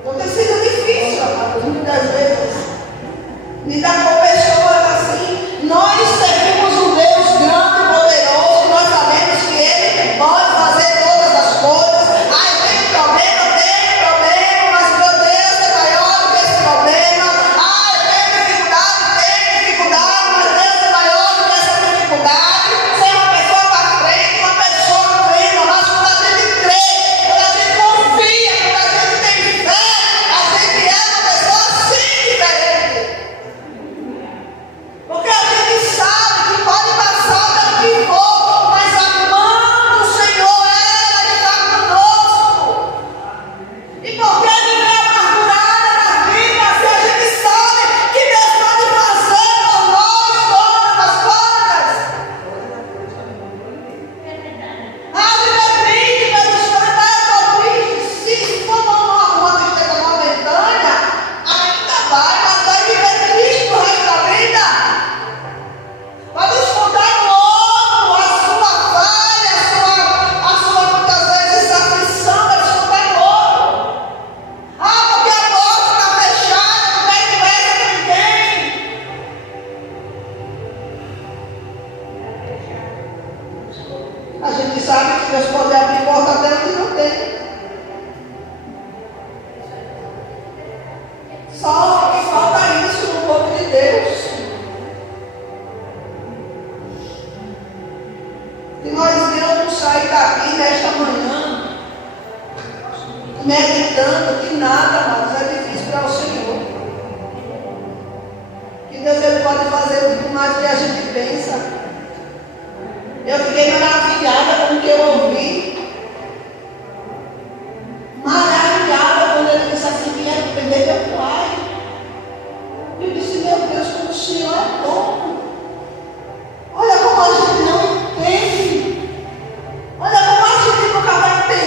Então tem sido difícil, muitas vezes, lidar com pessoas assim. Nós servimos um Deus grande e poderoso, nós sabemos que Ele pode fazer todas as coisas. Ai, tem problema, mas meu Deus é maior do que esse problema. Ai, tem dificuldade, mas Deus é maior do que essa dificuldade. Ser uma pessoa para frente, uma pessoa crendo, mas quando a gente crê, quando a gente confia, quando a gente tem fé, a gente é uma pessoa assim diferente. Porque a gente sabe que pode passar o que for, mas a mão do Senhor, ela está conosco. E por que viver amargurada na vida se a gente sabe que Deus pode fazer por nós todas as coisas? Viver triste, pelos triste, se for uma tristeza momentânea, ainda vai, mas vai viver triste pro resto da vida. Vai descontar no outro a sua falha, a sua muitas vezes aflição, vai descontar no outro. Porque a porta está fechada, não tem conversa com ninguém. A gente sabe que Deus pode abrir porta até onde não tem. Só que falta isso no povo de Deus. E nós vamos sair daqui nesta manhã meditando que nada mais é difícil para o Senhor. Que Deus Ele pode fazer muito mais do que a gente pensa. Eu fiquei maravilhada com o que eu ouvi. Maravilhada quando ele disse assim, que ia perder meu pai. Eu disse, meu Deus, como o Senhor é bom. Olha como a gente não entende. Olha como a gente nunca vai entender.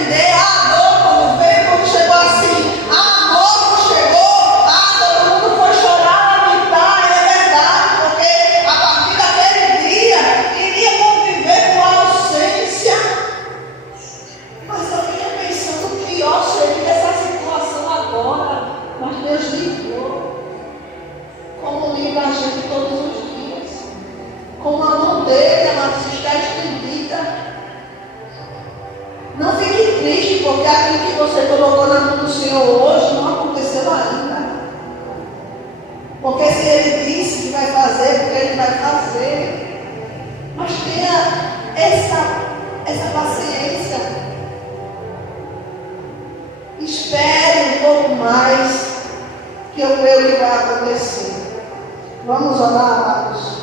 porque aquilo que você colocou na mão do Senhor hoje não aconteceu ainda. Porque se Ele disse que vai fazer, porque Ele vai fazer. Mas tenha essa paciência. Espere um pouco mais, que eu creio que vai acontecer. Vamos orar, amados.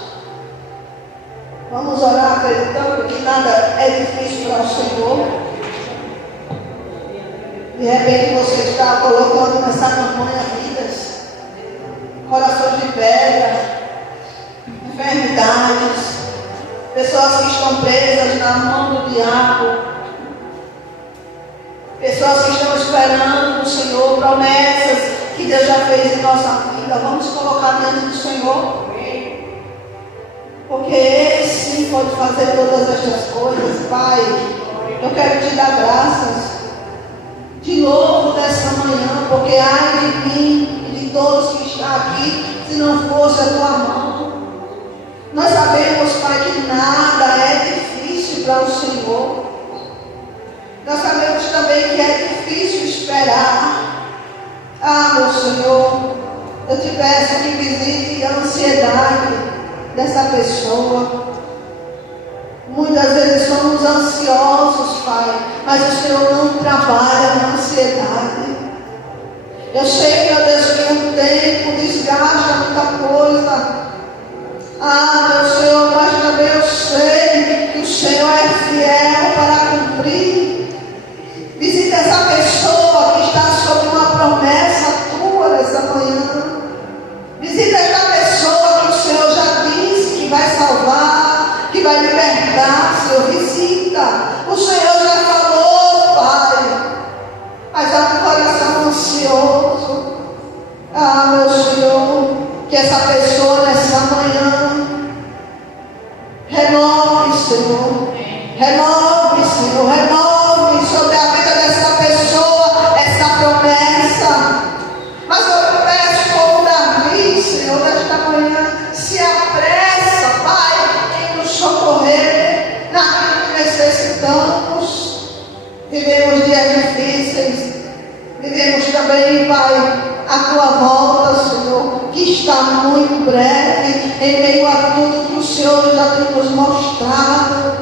Vamos orar acreditando que nada é difícil para o Senhor. De repente você está colocando nessa campanha vidas, corações de pedra, enfermidades, pessoas que estão presas na mão do diabo, pessoas que estão esperando do Senhor, promessas que Deus já fez em nossa vida. Vamos colocar diante do Senhor, porque Ele sim pode fazer todas estas coisas. Pai, eu quero te dar graças de novo nessa manhã, porque ai de mim e de todos que estão aqui, se não fosse a tua mão. Nós sabemos, Pai, que nada é difícil para o Senhor. Nós sabemos também que é difícil esperar. Ah, meu Senhor, eu te peço que visite a ansiedade dessa pessoa. Muitas vezes somos ansiosos, Pai, mas o Senhor não trabalha na ansiedade. Eu sei, meu Deus, que um tempo desgasta muita coisa. Ah, meu Senhor, mas também eu sei que o Senhor é fiel para cumprir. Visita essa pessoa que está sob uma promessa tua nessa manhã. Visita essa pessoa que o Senhor já disse que vai salvar, que vai libertar, Senhor. Visita. O Senhor já falou, Pai, mas há um coração ansioso. Ah, meu Senhor, que essa pessoa nessa manhã renove, Senhor. Renove, Senhor. Renove sobre a vida dessa pessoa essa promessa. Mas eu peço como Davi, Senhor, nesta manhã, se apressa, Pai, em nos socorrer naquilo que necessitamos. Vivemos dias difíceis. Vivemos também, Pai, a tua volta, Senhor, que está muito breve, em meio a tudo que o Senhor já tem nos mostrado.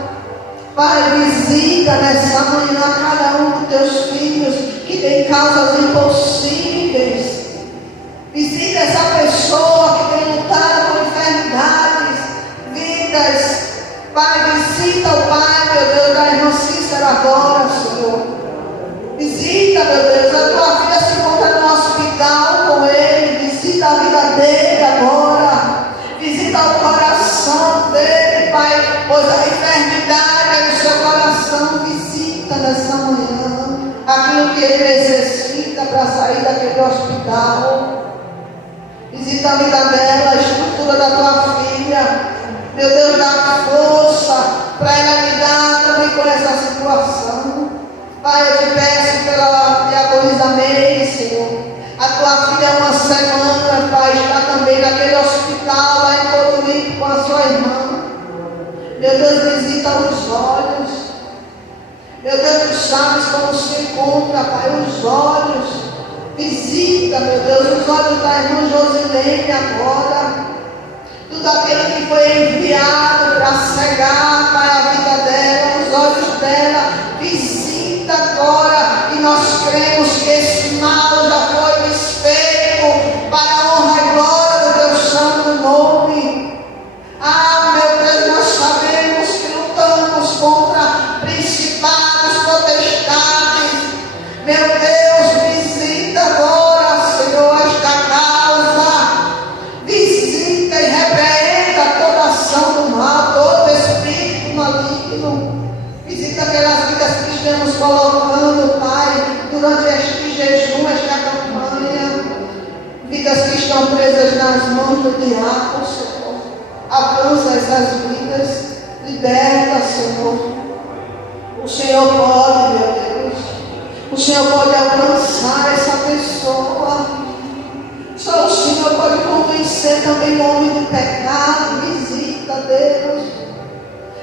Pai, visita nessa manhã cada um dos teus filhos que tem causas impossíveis. Visita essa pessoa que tem lutado com enfermidades, vidas. Pai, visita o Pai, meu Deus, da irmã Cícera agora, Senhor. Visita, meu Deus, a tua filha se encontra no hospital com ele. Visita a vida dele agora. Visita o coração dele, Pai, pois a enfermidade é no seu coração. Visita nessa manhã aquilo que ele necessita para sair daquele hospital. Visita a vida dela, a estrutura da tua filha. Meu Deus, dá força para ela lidar também com essa situação. Pai, eu te peço pela diaconisa Meire, Senhor. A tua filha há uma semana, Pai, está também naquele hospital lá em Coruripe com a sua irmã. Meu Deus, visita os olhos. Meu Deus, tu sabes como se encontra, Pai, os olhos. Visita, meu Deus, os olhos da irmã Josilene agora. Tudo aquele que foi enviado para cegar, Pai, a vida dela, os olhos dela. Visita agora, e nós cremos que esse mal já foi desfeito para a honra e glória do teu santo nome. Ah, meu Deus, nós sabemos que lutamos contra principados, potestades. Meu Deus, visita agora, Senhor, esta causa. Visita e repreenda toda ação do mal, todo espírito maligno. Visita aquelas vidas que estamos colocando, Pai, durante este jejum, esta campanha. Vidas que estão presas nas mãos do diabo, Senhor. Alcança essas vidas, liberta, Senhor. O Senhor pode, meu Deus. O Senhor pode alcançar essa pessoa. Só o Senhor pode convencer também o homem do pecado. Visita, Deus.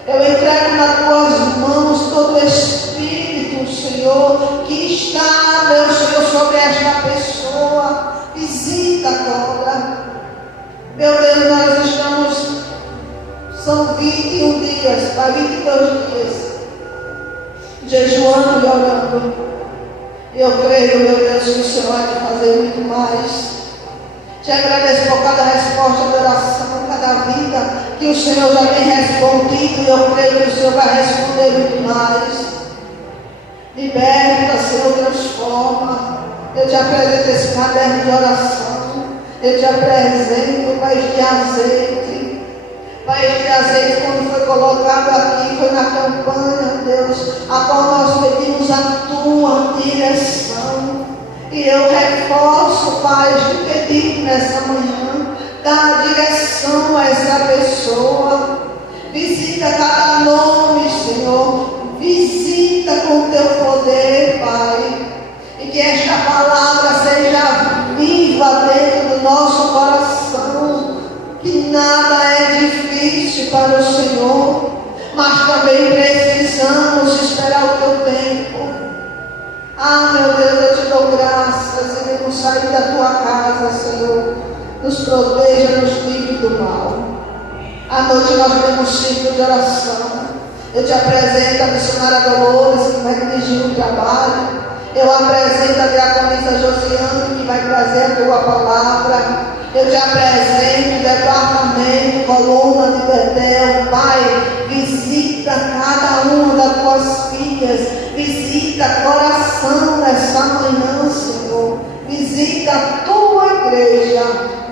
Eu entrego nas tuas mãos todo o espírito, Senhor, que há 22 dias, jejuando e orando. Eu creio, meu Deus, que o Senhor vai te fazer muito mais. Te agradeço por cada resposta de oração, cada vida que o Senhor já tem respondido, e eu creio que o Senhor vai responder muito mais. Liberta, Senhor, transforma. Eu te apresento esse caderno de oração. Eu te apresento, Pai, de azeite. Pai, este azeite, quando foi colocado aqui, foi na campanha, Deus, a qual nós pedimos a tua direção. E eu reforço, Pai, este pedido nessa manhã. Dá direção a essa pessoa. Visita cada nome, Senhor. Visita com o teu poder, Pai. E que esta palavra seja viva dentro do nosso coração. Que nada é difícil para o Senhor, mas também precisamos esperar o teu tempo. Ah, meu Deus, eu te dou graças e venho sair da tua casa, Senhor. Nos proteja, nos livre do mal. À noite nós temos ciclo de oração. Eu te apresento a missionária Dolores, que vai dirigir o trabalho. Eu apresento a diaconisa Josiane, que vai trazer a tua palavra. Eu te apresento o departamento, coluna de Betel. Pai, visita cada uma das tuas filhas. Visita coração nessa manhã, Senhor. Visita a tua igreja.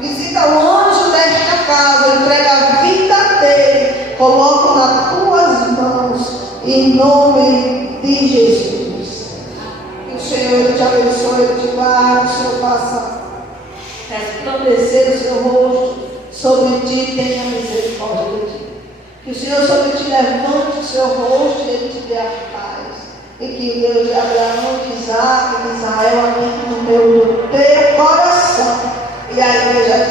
Visita o anjo desta casa. Entrega a vida dele. Coloco nas tuas mãos. Em nome de Jesus. Que o Senhor te abençoe, te guarde, o Senhor faça resplandecer o seu rosto sobre ti, tenha misericórdia de ti. Que o Senhor sobre ti levante o seu rosto e ele te dê a paz. E que o Deus de Abraão, de Isaac, de Israel habite no teu coração. E a igreja